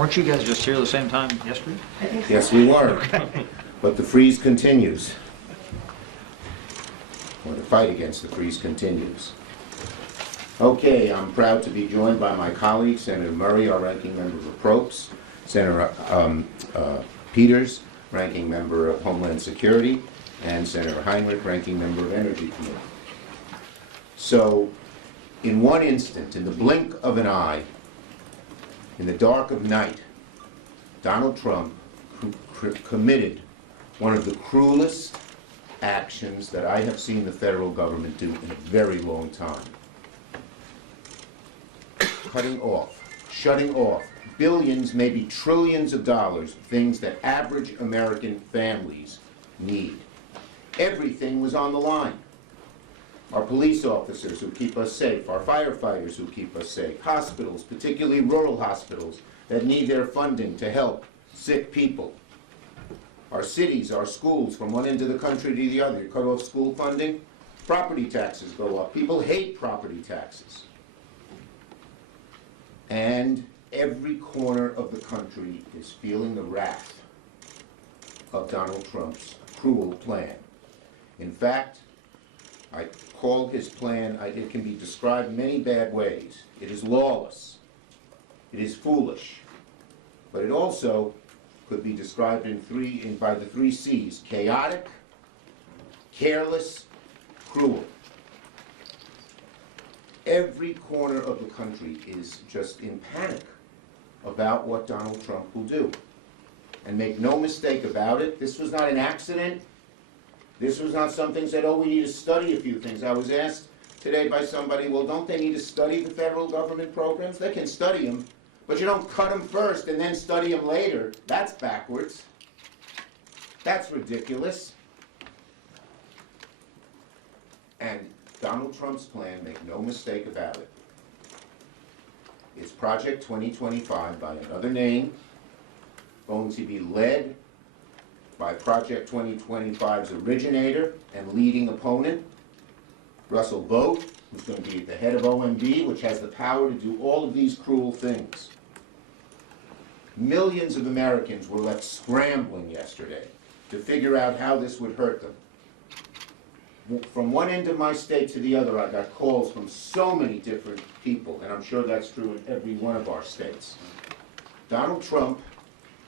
Weren't you guys just here at the same time yesterday? Yes, we were. But the freeze continues. Or the fight against the freeze continues. Okay, I'm proud to be joined by my colleague, Senator Murray, our ranking member of Forbes, Senator Peters, ranking member of Homeland Security, and Senator Heinrich, ranking member of Energy Committee. So, in one instant, in the blink of an eye, in the dark of night, Donald Trump committed one of the cruelest actions that I have seen the federal government do in a very long time. Cutting off, shutting off billions, maybe trillions of dollars, things that average American families need. Everything was on the line. Our police officers who keep us safe, our firefighters who keep us safe, hospitals, particularly rural hospitals that need their funding to help sick people. Our cities, our schools, from one end of the country to the other, you cut off school funding, property taxes go up. People hate property taxes. And every corner of the country is feeling the wrath of Donald Trump's cruel plan. In fact, I call his plan, it can be described in many bad ways. It is lawless. It is foolish. But it also could be described by the three C's: chaotic, careless, cruel. Every corner of the country is just in panic about what Donald Trump will do. And make no mistake about it, this was not an accident. This was not something said, oh, we need to study a few things. I was asked today by somebody, well, don't they need to study the federal government programs? They can study them, but you don't cut them first and then study them later. That's backwards. That's ridiculous. And Donald Trump's plan, make no mistake about it, is Project 2025 by another name, going to be led by Project 2025's originator and leading opponent, Russell Vought, who's going to be the head of OMB, which has the power to do all of these cruel things. Millions of Americans were left scrambling yesterday to figure out how this would hurt them. From one end of my state to the other, I got calls from so many different people, and I'm sure that's true in every one of our states. Donald Trump,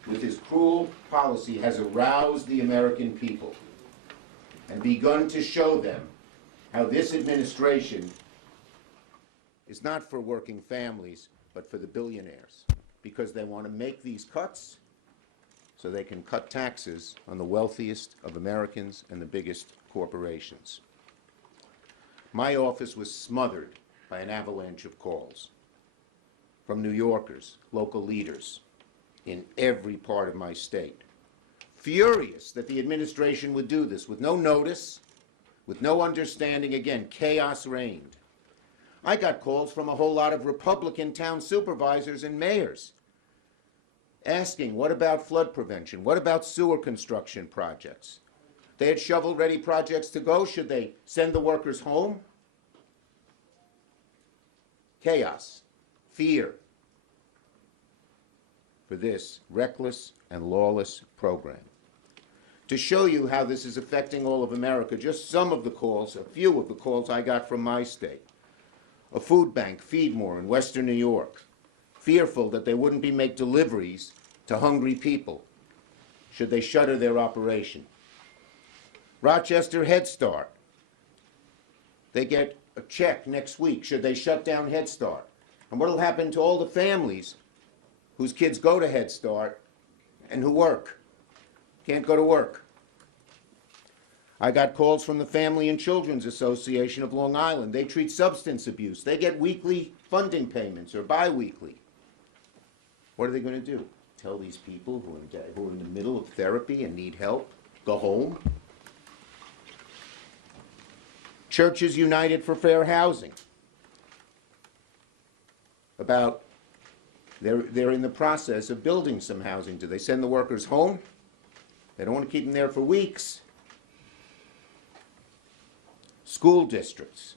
with his cruel policy, has aroused the American people and begun to show them how this administration is not for working families, but for the billionaires, because they want to make these cuts so they can cut taxes on the wealthiest of Americans and the biggest corporations. My office was smothered by an avalanche of calls from New Yorkers, local leaders in every part of my state, furious that the administration would do this with no notice, with no understanding. Again, chaos reigned. I got calls from a whole lot of Republican town supervisors and mayors asking, what about flood prevention? What about sewer construction projects? They had shovel-ready projects to go. Should they send the workers home? Chaos, fear for this reckless and lawless program. To show you how this is affecting all of America, just some of the calls, a few of the calls I got from my state. A food bank, Feedmore in Western New York, fearful that they wouldn't be make deliveries to hungry people should they shutter their operation. Rochester Head Start, they get a check next week should they shut down Head Start. And what will happen to all the families whose kids go to Head Start and who work, can't go to work? I got calls from the Family and Children's Association of Long Island. They treat substance abuse. They get weekly funding payments or bi-weekly. What are they going to do? Tell these people who are in the middle of therapy and need help, go home? Churches United for Fair Housing. They're in the process of building some housing. Do they send the workers home? They don't want to keep them there for weeks. School districts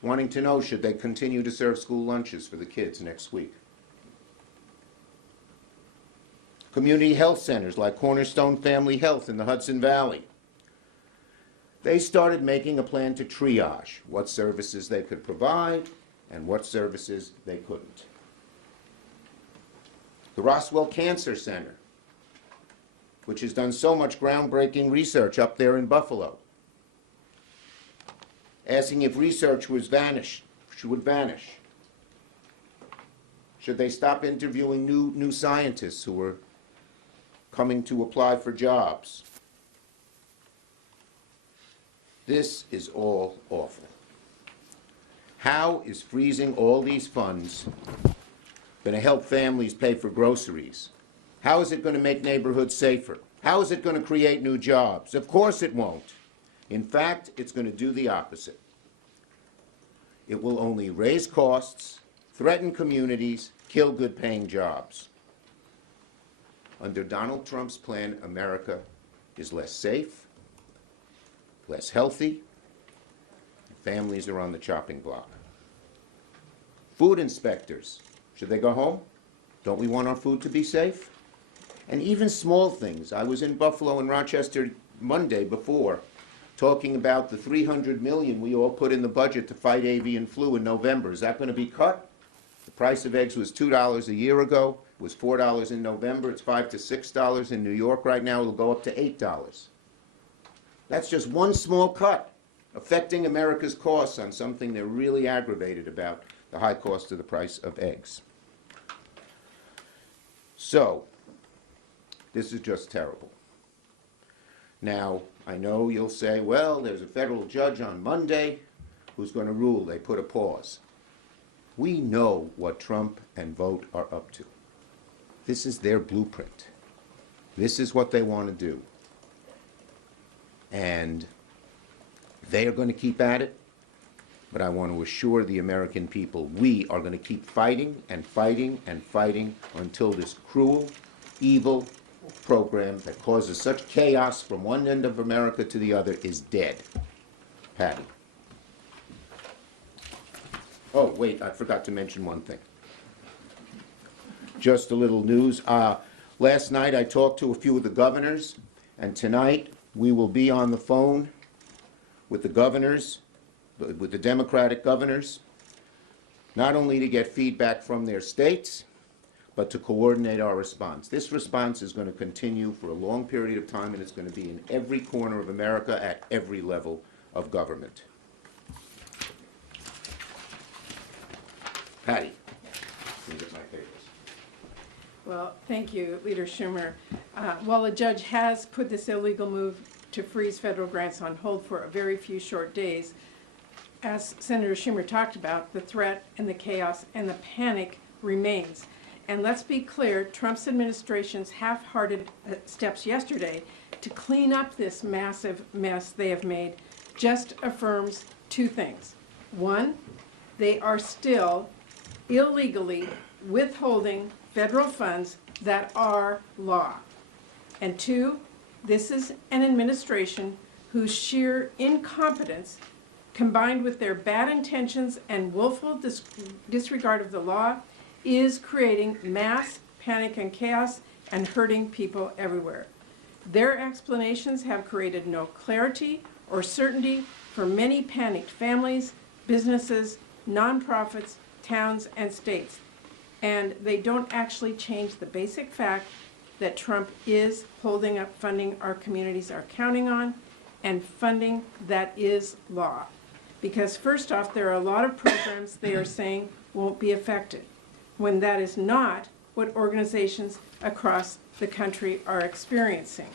wanting to know should they continue to serve school lunches for the kids next week. Community health centers like Cornerstone Family Health in the Hudson Valley. They started making a plan to triage what services they could provide and what services they couldn't. The Roswell Cancer Center, which has done so much groundbreaking research up there in Buffalo, asking if research would vanish. Should they stop interviewing new scientists who were coming to apply for jobs? This is all awful. How is freezing all these funds going to help families pay for groceries? How is it going to make neighborhoods safer? How is it going to create new jobs? Of course it won't. In fact, it's going to do the opposite. It will only raise costs, threaten communities, kill good-paying jobs. Under Donald Trump's plan, America is less safe, less healthy, and families are on the chopping block. Food inspectors, should they go home? Don't we want our food to be safe? And even small things. I was in Buffalo and Rochester Monday before, talking about the $300 million we all put in the budget to fight avian flu in November. Is that going to be cut? The price of eggs was $2 a year ago. It was $4 in November. It's $5 to $6 in New York right now. It'll go up to $8. That's just one small cut, affecting America's costs on something they're really aggravated about, the high cost of the price of eggs. So, this is just terrible. Now, I know you'll say, well, there's a federal judge on Monday who's going to rule. They put a pause. We know what Trump and Vogt are up to. This is their blueprint. This is what they want to do. And they are going to keep at it. But I want to assure the American people, we are going to keep fighting and fighting and fighting until this cruel, evil program that causes such chaos from one end of America to the other is dead. Patty. Oh, wait, I forgot to mention one thing. Just a little news. Last night I talked to a few of the governors, and tonight we will be on the phone with the governors, with the Democratic governors, not only to get feedback from their states, but to coordinate our response. This response is going to continue for a long period of time, and it's going to be in every corner of America at every level of government. Patty, let me get my papers. Well, thank you, Leader Schumer. While a judge has put this illegal move to freeze federal grants on hold for a very few short days, as Senator Schumer talked about, the threat and the chaos and the panic remains. And let's be clear, Trump's administration's half-hearted steps yesterday to clean up this massive mess they have made just affirms two things. One, they are still illegally withholding federal funds that are law. And two, this is an administration whose sheer incompetence, combined with their bad intentions and willful disregard of the law, is creating mass panic and chaos and hurting people everywhere. Their explanations have created no clarity or certainty for many panicked families, businesses, nonprofits, towns, and states. And they don't actually change the basic fact that Trump is holding up funding our communities are counting on, and funding that is law. Because first off, there are a lot of programs they are saying won't be affected, when that is not what organizations across the country are experiencing.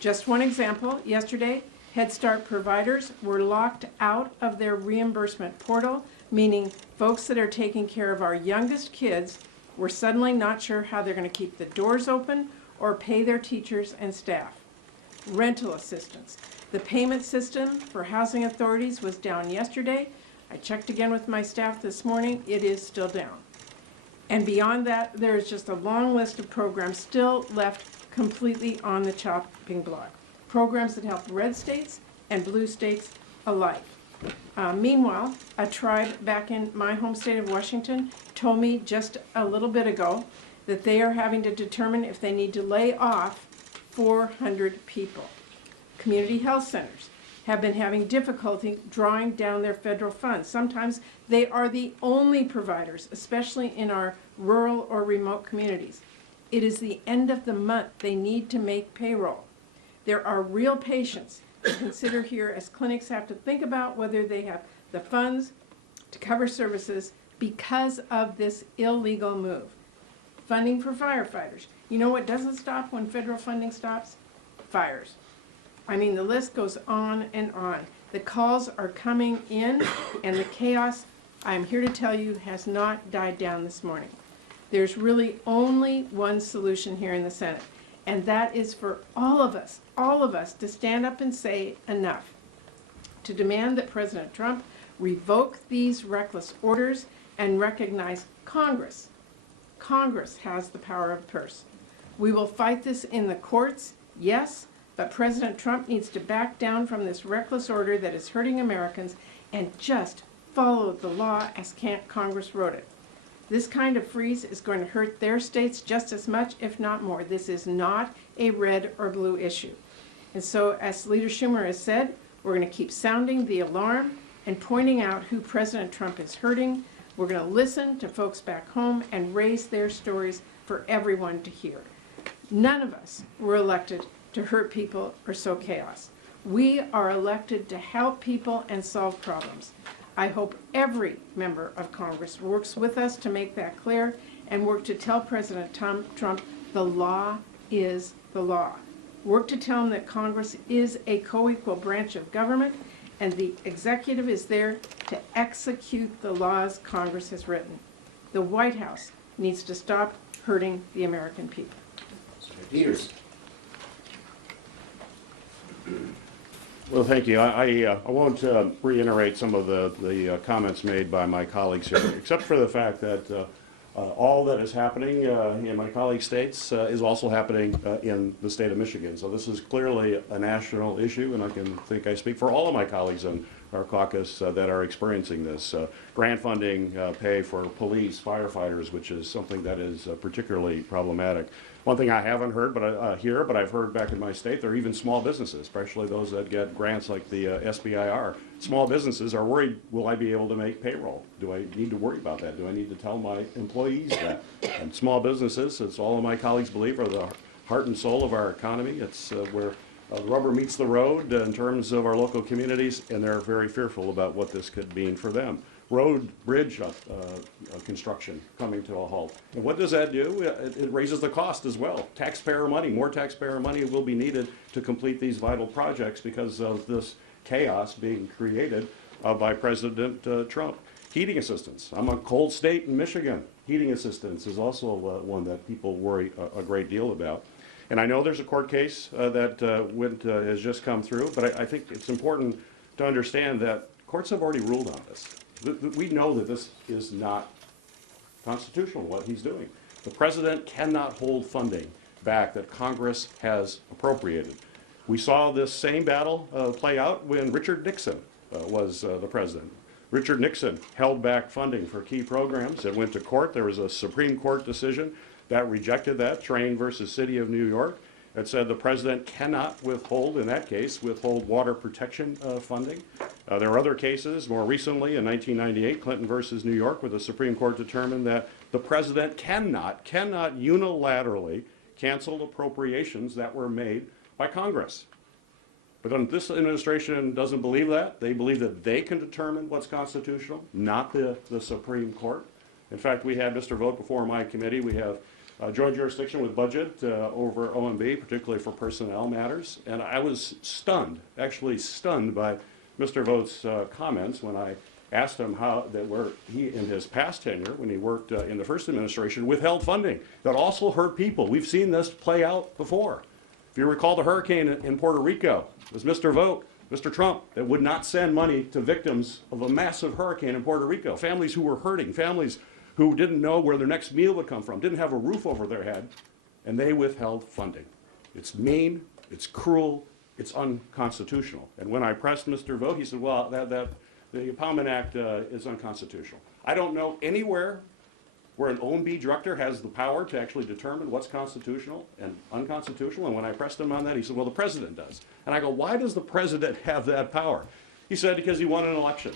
Just one example, yesterday, Head Start providers were locked out of their reimbursement portal, meaning folks that are taking care of our youngest kids were suddenly not sure how they're going to keep the doors open or pay their teachers and staff. Rental assistance. The payment system for housing authorities was down yesterday. I checked again with my staff this morning. It is still down. And beyond that, there is just a long list of programs still left completely on the chopping block. Programs that help red states and blue states alike. Meanwhile, a tribe back in my home state of Washington told me just a little bit ago that they are having to determine if they need to lay off 400 people. Community health centers have been having difficulty drawing down their federal funds. Sometimes they are the only providers, especially in our rural or remote communities. It is the end of the month. They need to make payroll. There are real patients to consider here as clinics have to think about whether they have the funds to cover services because of this illegal move. Funding for firefighters. You know what doesn't stop when federal funding stops? Fires. I mean, the list goes on and on. The calls are coming in, and the chaos, I'm here to tell you, has not died down this morning. There's really only one solution here in the Senate, and that is for all of us to stand up and say enough, to demand that President Trump revoke these reckless orders and recognize Congress. Congress has the power of purse. We will fight this in the courts, yes, but President Trump needs to back down from this reckless order that is hurting Americans and just follow the law as Congress wrote it. This kind of freeze is going to hurt their states just as much, if not more. This is not a red or blue issue. And so, as Leader Schumer has said, we're going to keep sounding the alarm and pointing out who President Trump is hurting. We're going to listen to folks back home and raise their stories for everyone to hear. None of us were elected to hurt people or sow chaos. We are elected to help people and solve problems. I hope every member of Congress works with us to make that clear and work to tell President Trump the law is the law. Work to tell him that Congress is a co-equal branch of government and the executive is there to execute the laws Congress has written. The White House needs to stop hurting the American people. Senator Peters. Well, thank you. I won't reiterate some of the comments made by my colleagues here, except for the fact that all that is happening in my colleagues' states is also happening in the state of Michigan. So this is clearly a national issue, and I think I speak for all of my colleagues in our caucus that are experiencing this. Grant funding pay for police, firefighters, which is something that is particularly problematic. One thing I haven't heard here, but I've heard back in my state, there are even small businesses, especially those that get grants like the SBIR. Small businesses are worried, will I be able to make payroll? Do I need to worry about that? Do I need to tell my employees that? And small businesses, as all of my colleagues believe, are the heart and soul of our economy. It's where the rubber meets the road in terms of our local communities, and they're very fearful about what this could mean for them. Road, bridge construction coming to a halt. And what does that do? It raises the cost as well. Taxpayer money, more taxpayer money will be needed to complete these vital projects because of this chaos being created by President Trump. Heating assistance. I'm a cold state in Michigan. Heating assistance is also one that people worry a great deal about. And I know there's a court case that has just come through, but I think it's important to understand that courts have already ruled on this. We know that this is not constitutional, what he's doing. The president cannot hold funding back that Congress has appropriated. We saw this same battle play out when Richard Nixon was the president. Richard Nixon held back funding for key programs. It went to court. There was a Supreme Court decision that rejected that, Train versus City of New York. It said the president cannot withhold, in that case, withhold water protection funding. There are other cases, more recently in 1998, Clinton versus New York, where the Supreme Court determined that the president cannot unilaterally cancel appropriations that were made by Congress. But this administration doesn't believe that. They believe that they can determine what's constitutional, not the Supreme Court. In fact, we had Mr. Vogt before my committee. We have joint jurisdiction with budget over OMB, particularly for personnel matters. And I was stunned, actually stunned by Mr. Vogt's comments when I asked him how he, in his past tenure, when he worked in the first administration, withheld funding that also hurt people. We've seen this play out before. If you recall the hurricane in Puerto Rico, it was Mr. Vogt, Mr. Trump, that would not send money to victims of a massive hurricane in Puerto Rico. Families who were hurting, families who didn't know where their next meal would come from, didn't have a roof over their head, and they withheld funding. It's mean, it's cruel, it's unconstitutional. And when I pressed Mr. Vogt, he said, well, the Empowerment Act is unconstitutional. I don't know anywhere where an OMB director has the power to actually determine what's constitutional and unconstitutional. And when I pressed him on that, he said, well, the president does. And I go, why does the president have that power? He said, because he won an election.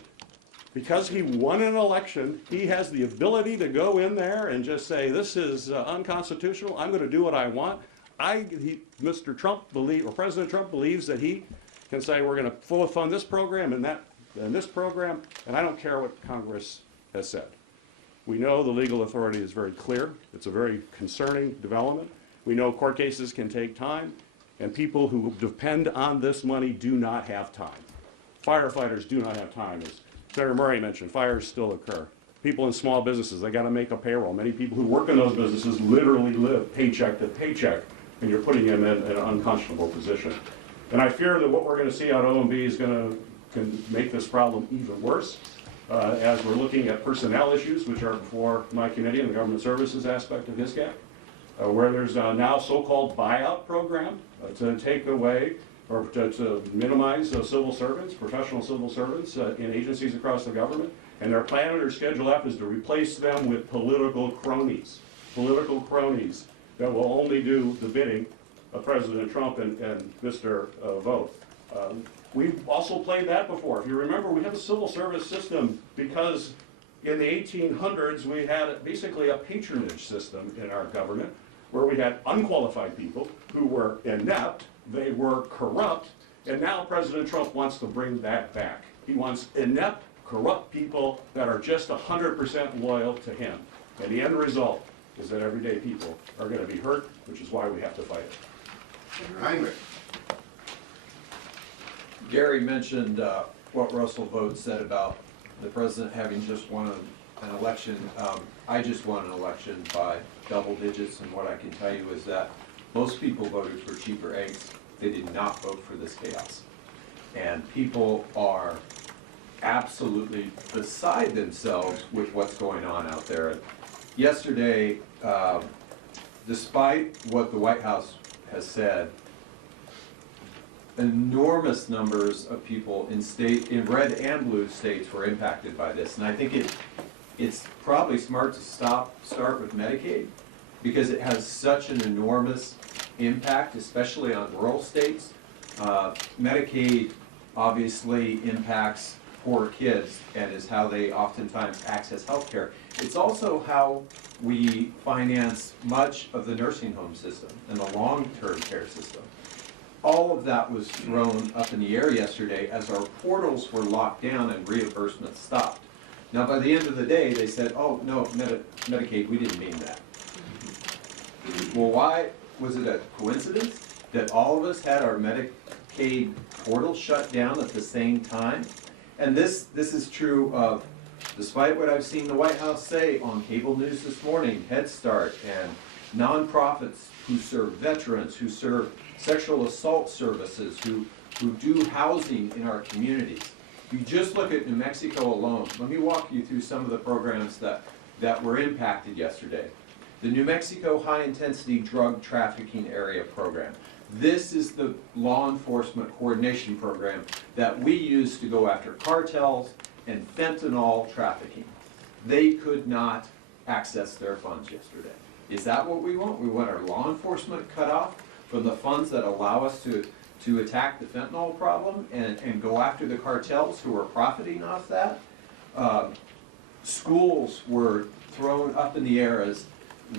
Because he won an election, he has the ability to go in there and just say, this is unconstitutional, I'm going to do what I want. Mr. Trump or President Trump believes that he can say, we're going to fully fund this program and this program, and I don't care what Congress has said. We know the legal authority is very clear. It's a very concerning development. We know court cases can take time, and people who depend on this money do not have time. Firefighters do not have time. As Senator Murray mentioned, fires still occur. People in small businesses, they got to make a payroll. Many people who work in those businesses literally live paycheck to paycheck, and you're putting them in an unconscionable position. And I fear that what we're going to see out of OMB is can make this problem even worse. As we're looking at personnel issues, which are before my committee and the government services aspect of HISCAC, where there's now so-called buyout program to take away or to minimize civil servants, professional civil servants in agencies across the government. And their plan under Schedule F is to replace them with political cronies that will only do the bidding of President Trump and Mr. Vogt. We've also played that before. If you remember, we had a civil service system because in the 1800s we had basically a patronage system in our government where we had unqualified people who were inept, they were corrupt, and now President Trump wants to bring that back. He wants inept, corrupt people that are just 100% loyal to him. And the end result is that everyday people are going to be hurt, which is why we have to fight it. Heinrich. Gary mentioned what Russell Vogt said about the president having just won an election. I just won an election by double digits, and what I can tell you is that most people voted for cheaper eggs. They did not vote for this chaos. And people are absolutely beside themselves with what's going on out there. Yesterday, despite what the White House has said, enormous numbers of people in red and blue states were impacted by this. And I think it's probably smart to start with Medicaid because it has such an enormous impact, especially on rural states. Medicaid obviously impacts poor kids and is how they oftentimes access health care. It's also how we finance much of the nursing home system and the long-term care system. All of that was thrown up in the air yesterday as our portals were locked down and reimbursement stopped. Now, by the end of the day, they said, oh, no, Medicaid, we didn't mean that. Well, why? Was it a coincidence that all of us had our Medicaid portal shut down at the same time? And this is true of, despite what I've seen the White House say on cable news this morning, Head Start and nonprofits who serve veterans, who serve sexual assault services, who do housing in our communities. If you just look at New Mexico alone, let me walk you through some of the programs that were impacted yesterday. The New Mexico High Intensity Drug Trafficking Area Program. This is the law enforcement coordination program that we use to go after cartels and fentanyl trafficking. They could not access their funds yesterday. Is that what we want? We want our law enforcement cut off from the funds that allow us to attack the fentanyl problem and go after the cartels who are profiting off that? Schools were thrown up in the air as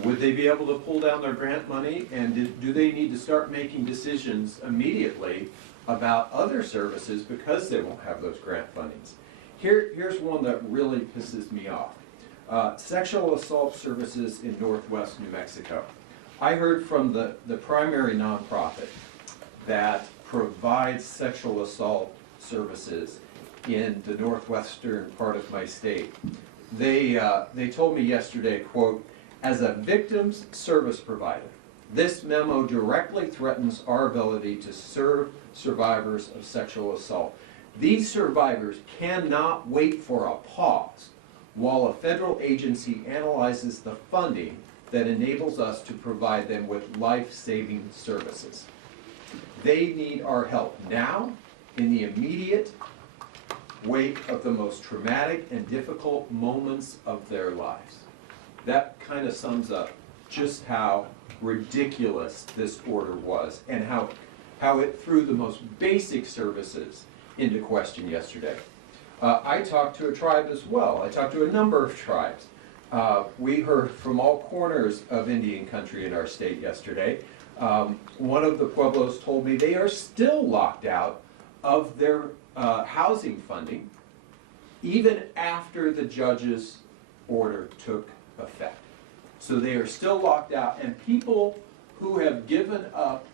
would they be able to pull down their grant money, and do they need to start making decisions immediately about other services because they won't have those grant fundings? Here's one that really pisses me off. Sexual assault services in Northwest New Mexico. I heard from the primary nonprofit that provides sexual assault services in the northwestern part of my state. They told me yesterday, quote, as a victims service provider, this memo directly threatens our ability to serve survivors of sexual assault. These survivors cannot wait for a pause while a federal agency analyzes the funding that enables us to provide them with life-saving services. They need our help now, in the immediate wake of the most traumatic and difficult moments of their lives. that kind of sums up just how ridiculous this order was and how it threw the most basic services into question yesterday. I talked to a tribe as well. I talked to a number of tribes. We heard from all corners of Indian country in our state yesterday. One of the Pueblos told me they are still locked out of their housing funding even after the judge's order took effect. So they are still locked out, and people who have given up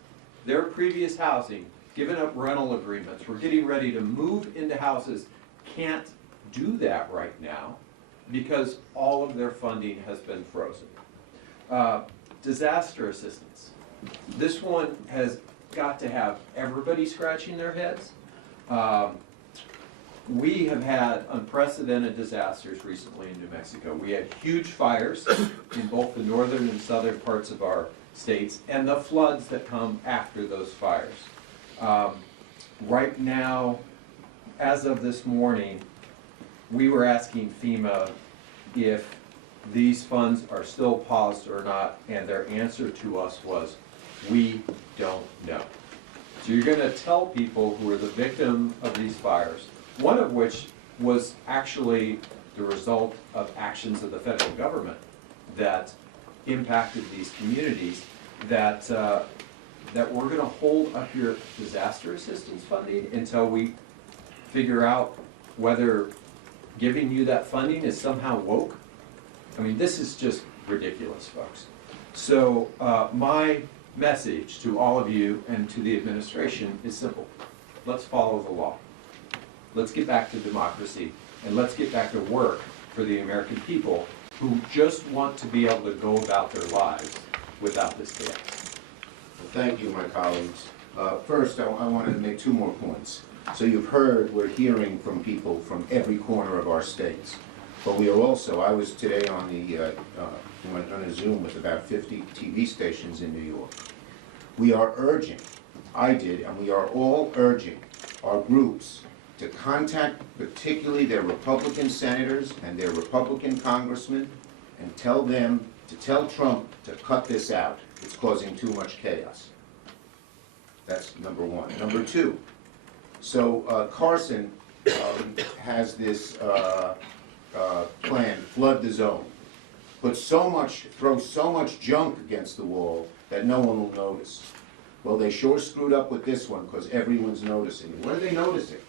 their previous housing, given up rental agreements, were getting ready to move into houses, can't do that right now because all of their funding has been frozen. Disaster assistance. This one has got to have everybody scratching their heads. We have had unprecedented disasters recently in New Mexico. We had huge fires in both the northern and southern parts of our states, and the floods that come after those fires. Right now, as of this morning, we were asking FEMA if these funds are still paused or not, and their answer to us was, we don't know. So you're going to tell people who are the victim of these fires, one of which was actually the result of actions of the federal government that impacted these communities, that we're going to hold up your disaster assistance funding until we figure out whether giving you that funding is somehow woke. I mean, this is just ridiculous, folks. So my message to all of you and to the administration is simple. Let's follow the law. Let's get back to democracy, and let's get back to work for the American people who just want to be able to go about their lives without this chaos. Well, thank you, my colleagues. First, I wanted to make two more points. So you've heard, we're hearing from people from every corner of our states. But we are also, I was today on a Zoom with about 50 TV stations in New York. We are urging, I did, and we are all urging our groups to contact particularly their Republican senators and their Republican congressmen and tell them to tell Trump to cut this out. It's causing too much chaos. That's number one. Number two, so Carson has this plan, flood the zone. Throw so much junk against the wall that no one will notice. Well, they sure screwed up with this one because everyone's noticing. What are they noticing?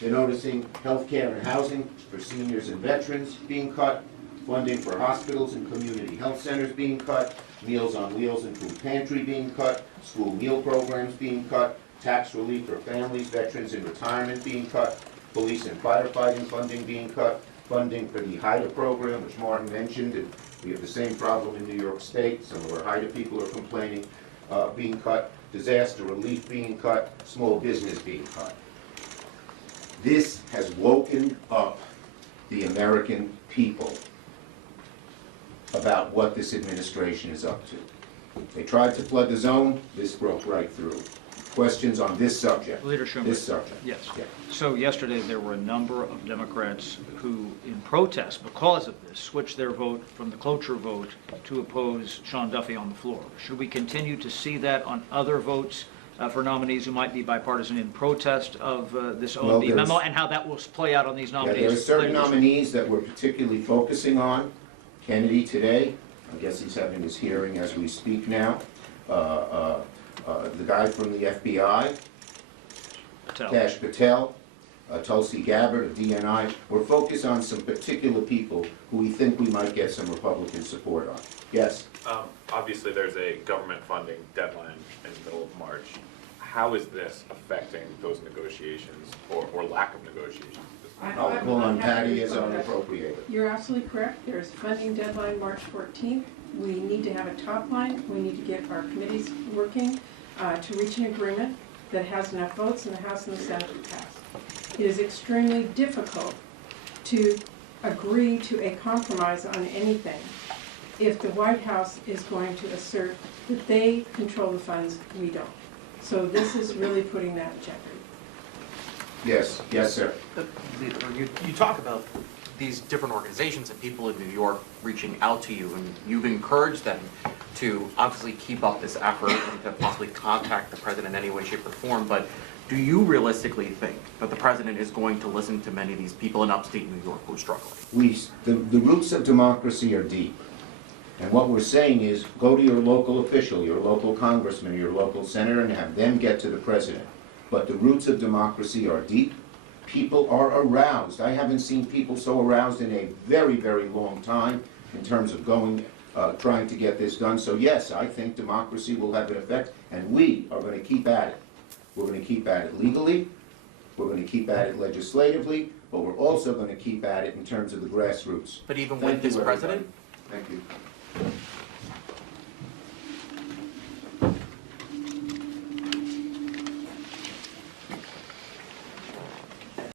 They're noticing health care and housing for seniors and veterans being cut, funding for hospitals and community health centers being cut, Meals on Wheels and food pantry being cut, school meal programs being cut, tax relief for families, veterans in retirement being cut, police and firefighting funding being cut, funding for the HIDA program, which Martin mentioned, and we have the same problem in New York State. Some of our HIDA people are complaining, being cut, disaster relief being cut, small business being cut. This has woken up the American people about what this administration is up to. They tried to flood the zone, this broke right through. Questions on this subject? Leader Schumer. This subject. Yes. Yeah. So yesterday, there were a number of Democrats who, in protest because of this, switched their vote from the cloture vote to oppose Sean Duffy on the floor. Should we continue to see that on other votes for nominees who might be bipartisan in protest of this Well, OMB memo, and how that will play out on these Yeah, nominees? there are certain nominees that we're particularly focusing on. Kennedy today, I guess he's having his hearing as we speak now. The guy from the FBI, Patel. Kash Patel, Tulsi Gabbard of DNI. We're focused on some particular people who we think we might get some Republican support on. Yes? Obviously, there's a government funding deadline in the middle of March. How is this affecting those negotiations or lack of negotiations? I'll call on Patty as our appropriator. You're absolutely correct. There's a funding deadline March 14th. We need to have a top line. We need to get our committees working to reach an agreement that has enough votes in the House and the Senate to pass. It is extremely difficult to agree to a compromise on anything if the White House is going to assert that they control the funds, we don't. So this is really putting that in jeopardy. Yes, yes, sir. You talk about these different organizations and people in New York reaching out to you, and you've encouraged them to obviously keep up this effort and to possibly contact the president in any way, shape, or form, but do you realistically think that the president is going to listen to many of these people in upstate New York who are struggling? The roots of democracy are deep. And what we're saying is, go to your local official, your local congressman, your local senator, and have them get to the president. But the roots of democracy are deep. People are aroused. I haven't seen people so aroused in a very, very long time in terms of trying to get this done. So yes, I think democracy will have an effect, and we are going to keep at it. We're going to keep at it legally, we're going to keep at it legislatively, but we're also going to keep at it in terms of the grassroots. But even Thank with this you, everybody. president? Thank you.